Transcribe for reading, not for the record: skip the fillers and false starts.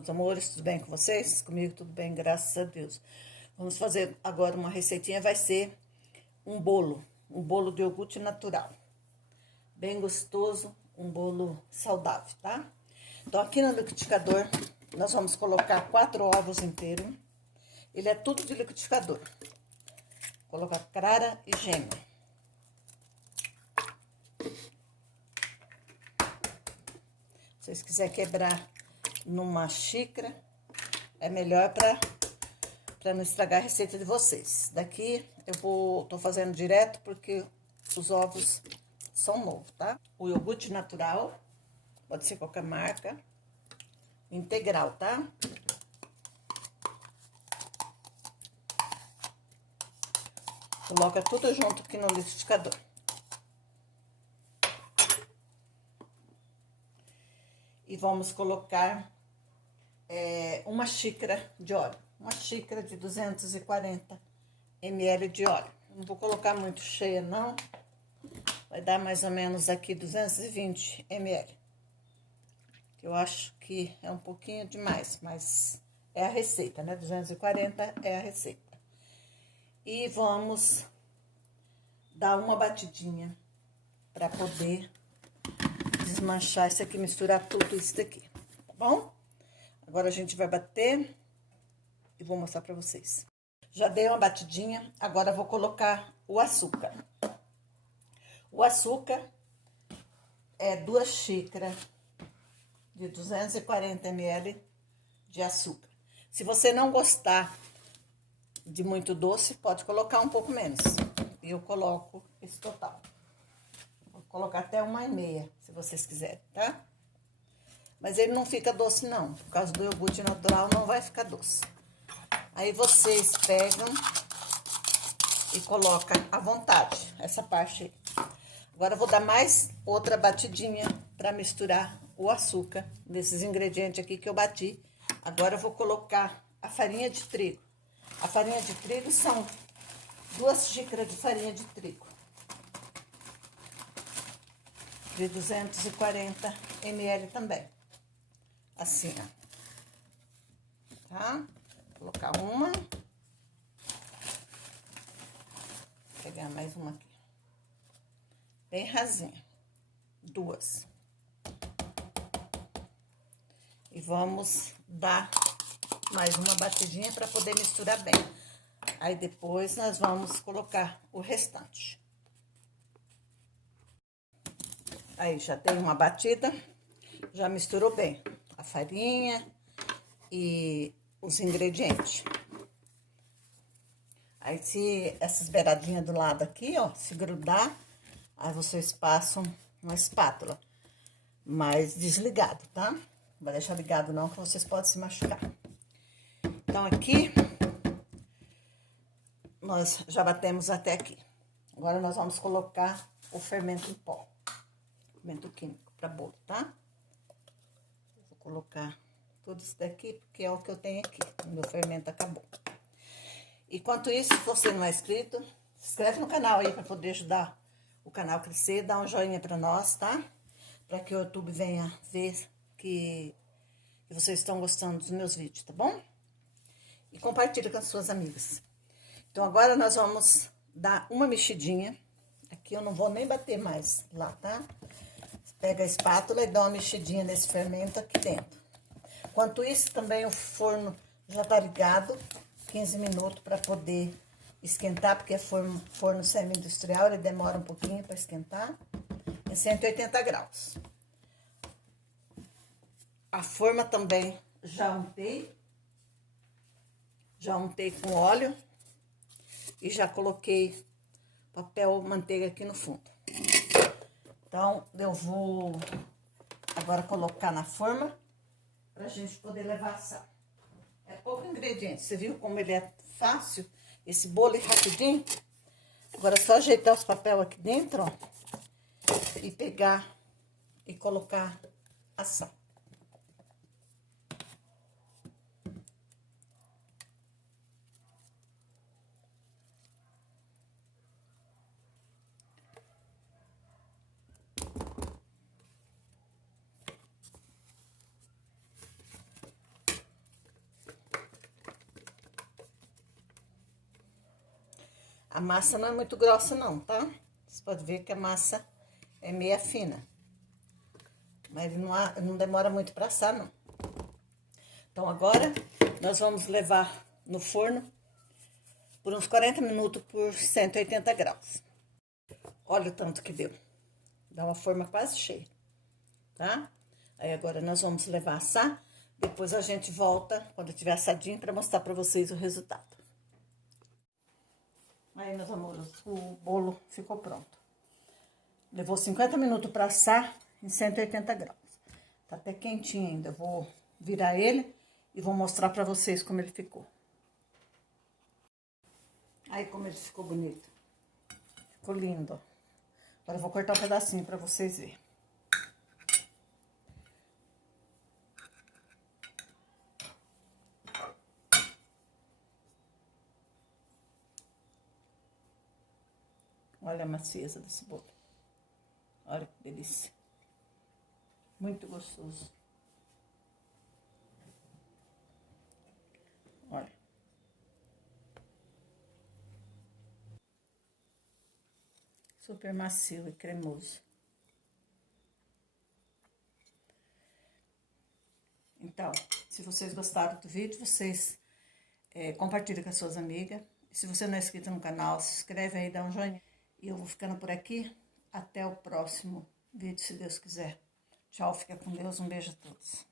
Meus amores, tudo bem com vocês? Comigo tudo bem, graças a Deus. Vamos fazer agora uma receitinha, vai ser um bolo de iogurte natural. Bem gostoso, um bolo saudável, tá? Então, aqui no liquidificador, nós vamos colocar 4 ovos inteiros. Ele é tudo de liquidificador. Vou colocar clara e gema. Se vocês quiserem quebrar numa xícara, é melhor para não estragar a receita de vocês. Daqui tô fazendo direto porque os ovos são novos, tá? O iogurte natural, pode ser qualquer marca, integral, tá? Coloca tudo junto aqui no liquidificador. E vamos colocar uma xícara de óleo. Uma xícara de 240 ml de óleo. Não vou colocar muito cheia, não. Vai dar mais ou menos aqui 220 ml. Eu acho que é um pouquinho demais, mas é a receita, né? 240 é a receita. E vamos dar uma batidinha para poder desmanchar isso aqui, misturar tudo isso daqui, tá bom? Agora a gente vai bater e vou mostrar pra vocês. Já dei uma batidinha, agora vou colocar o açúcar. O açúcar é 2 xícaras de 240 ml de açúcar. Se você não gostar de muito doce, pode colocar um pouco menos. Eu coloco esse total. Vou colocar até 1,5, se vocês quiserem, tá? Mas ele não fica doce, não. Por causa do iogurte natural, não vai ficar doce. Aí, vocês pegam e colocam à vontade, essa parte aí. Agora, eu vou dar mais outra batidinha para misturar o açúcar desses ingredientes aqui que eu bati. Agora, eu vou colocar a farinha de trigo. A farinha de trigo são 2 xícaras de farinha de trigo. De 240 ml também. Assim, ó. Tá? Vou colocar uma. Vou pegar mais uma aqui. Bem rasinha. 2. E vamos dar mais uma batidinha para poder misturar bem. Aí, depois, nós vamos colocar o restante. Aí, já tem uma batida. Já misturou bem a farinha e os ingredientes. Aí, se essas beiradinhas do lado aqui, ó, se grudar, aí vocês passam uma espátula, mas desligado, tá? Não vai deixar ligado não, que vocês podem se machucar. Então, aqui, nós já batemos até aqui. Agora, nós vamos colocar o fermento em pó, fermento químico para bolo, tá? Vou colocar tudo isso daqui, porque é o que eu tenho aqui. O meu fermento acabou. Enquanto isso, se você não é inscrito, se inscreve no canal aí para poder ajudar o canal a crescer. Dá um joinha para nós, tá? Para que o YouTube venha ver que vocês estão gostando dos meus vídeos, tá bom? E compartilha com as suas amigas. Então, agora nós vamos dar uma mexidinha. Aqui eu não vou nem bater mais lá, tá? Pega a espátula e dá uma mexidinha nesse fermento aqui dentro. Enquanto isso, também o forno já tá ligado, 15 minutos para poder esquentar, porque é forno semi-industrial, ele demora um pouquinho para esquentar, em 180 graus. A forma também já untei com óleo e já coloquei papel manteiga aqui no fundo. Então, eu vou agora colocar na forma pra gente poder levar assar. É pouco ingrediente, você viu como ele é fácil? Esse bolo é rapidinho. Agora é só ajeitar os papéis aqui dentro, ó, e pegar e colocar assar. A massa não é muito grossa não, tá? Você pode ver que a massa é meia fina. Mas não demora muito para assar, não. Então, agora, nós vamos levar no forno por uns 40 minutos por 180 graus. Olha o tanto que deu. Dá uma forma quase cheia, tá? Aí, agora, nós vamos levar a assar. Depois, a gente volta, quando tiver assadinho, para mostrar para vocês o resultado. Aí, meus amores, o bolo ficou pronto. Levou 50 minutos para assar em 180 graus. Tá até quentinho ainda. Eu vou virar ele e vou mostrar pra vocês como ele ficou. Aí como ele ficou bonito. Ficou lindo, ó. Agora eu vou cortar um pedacinho pra vocês verem. Olha a macieza desse bolo. Olha que delícia. Muito gostoso. Olha. Super macio e cremoso. Então, se vocês gostaram do vídeo, vocês compartilhem com as suas amigas. E se você não é inscrito no canal, se inscreve aí, dá um joinha. E eu vou ficando por aqui. Até o próximo vídeo, se Deus quiser. Tchau, fica com Deus. Um beijo a todos.